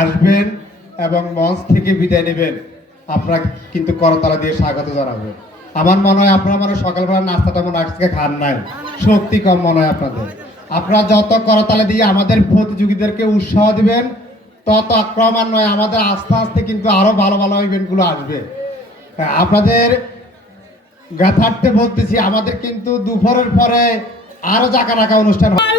আসবেন এবং মঞ্চ থেকে বিদায় নেবেন, আপনারা কিন্তু করতালা দিয়ে স্বাগত জানাবেন। আমার মনে হয় আপনারা মনে সকালবেলা নাস্তাটা মনে আজকে খান নাই, শক্তি কম মনে হয় আপনাদের। আপনারা যত করতালা দিয়ে আমাদের প্রতিযোগীদেরকে উৎসাহ দিবেন, তত ক্রমান্বয়ে আমাদের আস্তে আস্তে কিন্তু আরো ভালো ভালো ইভেন্টগুলো আসবে। আপনাদের গাথার্থে বলতেছি, আমাদের কিন্তু দুপুরের পরে আরো জাকা রাখা অনুষ্ঠান হবে।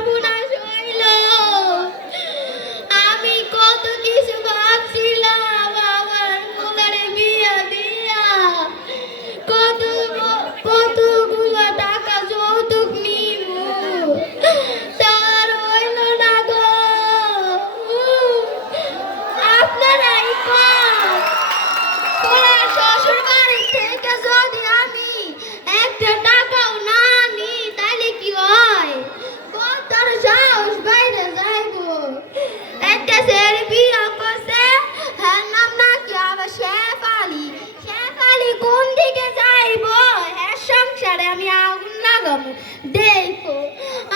আমি আগুন লাগাবো, দেখো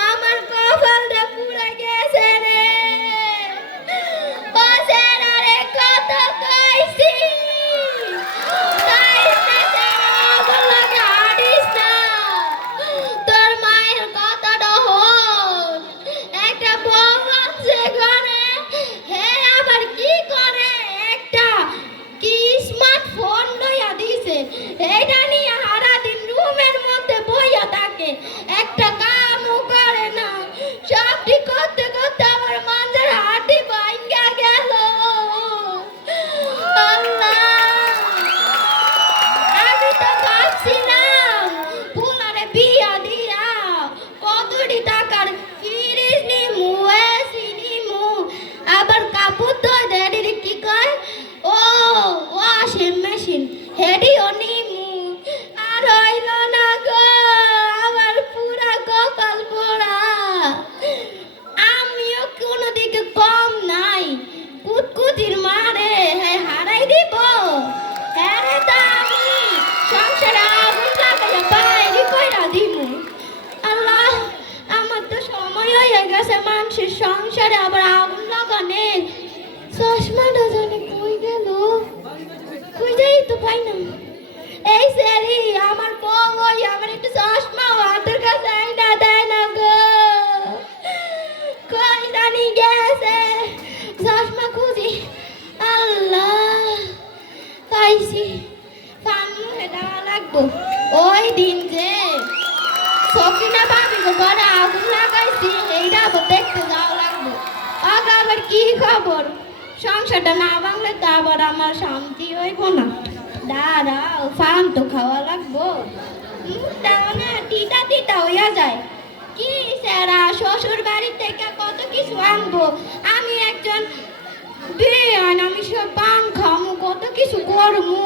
আমার কপালটা পুড়ে গেছে রে। কত কইছি তোর মায়ের কথাটা হল, একটা বউ আছে ঘরে, হে আবার কি করে একটা কি স্মার্টফোন লইয়া দিছে, এটা নিয়ে সারাদিন রুমের মধ্যে বইয়া থাকে, একটা কামও করে না। সবটি করতে করতে আমার মাঝের হাঁটি ভাঙ্গা গেল। আমি তো ভাবছিলাম পুনারে বিয়া দিয়া কতটি টাকার ফ্রিজ নিমু, এসি নিমু, আবার কাপড় ধোয় দেয় কি কয়, ও ওয়াশিং মেশিন হেডিও নিমু। আর হইল না গো, আমার পুরা কপাল পোড়া। আমিও কোনো দিকে কম নাই, কুতকুতির মারে হারাই দিব। হ্যাঁ তা আমি সংসারে আগুন লাগাইয়া বাইরে কইরা দিমু। আল্লাহ, আমার তো সময় হয়ে গেছে মানুষের সংসারে আবার আগুন লাগানে। চশমাটা জানি কই গেল, খুঁজেই তো পাই না। এই সেরি আমার কই, আমার একটু চশমা হাতের কাছে আইনা দেয় না গো, কই জানি গেছে, চশমা খুঁজি। আল্লাহ, পাইছি, কান মুখে দেওয়া লাগবো। ওই দিন যে সকিনা ভাবি ঘরে আগুন লাগাইছি, এইটা আবার দেখতে যাওয়া লাগবো। আবার কি খবর, সংসারটা না ভাঙলে তো আবার আমার শান্তি হইব না। দাঁড়াও, ফান তো খাওয়া লাগবো, মুখটা না তিতা তিতা হইয়া যায়। কি সেরা শ্বশুর বাড়ি থেকে কত কিছু আনবো, আমি একজন বেয়ান, আমি সব পান খামু, কত কিছু করমু,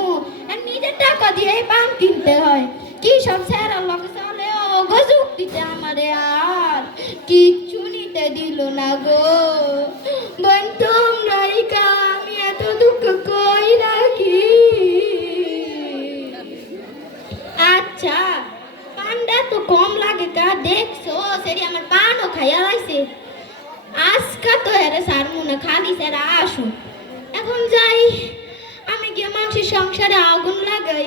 নিজের টাকা দিয়ে পান কিনতে হয়। কি সব সেরা লোক চলে, ও গজুক দিতে আমারে আর কিচ্ছু নিতে দিল না গো। বোন তোমরাই কা, আমি এত দুঃখ কই রাখি। আচ্ছা, পানটা তো কম লাগে কা, দেখছো সেরি আমার পানও খাইয়া লাইছে। আজকা তো হেরে সারমু না, খালি সেরা আসুন। এখন যাই, আমি গিয়ে মানুষের সংসারে আগুন লাগাই।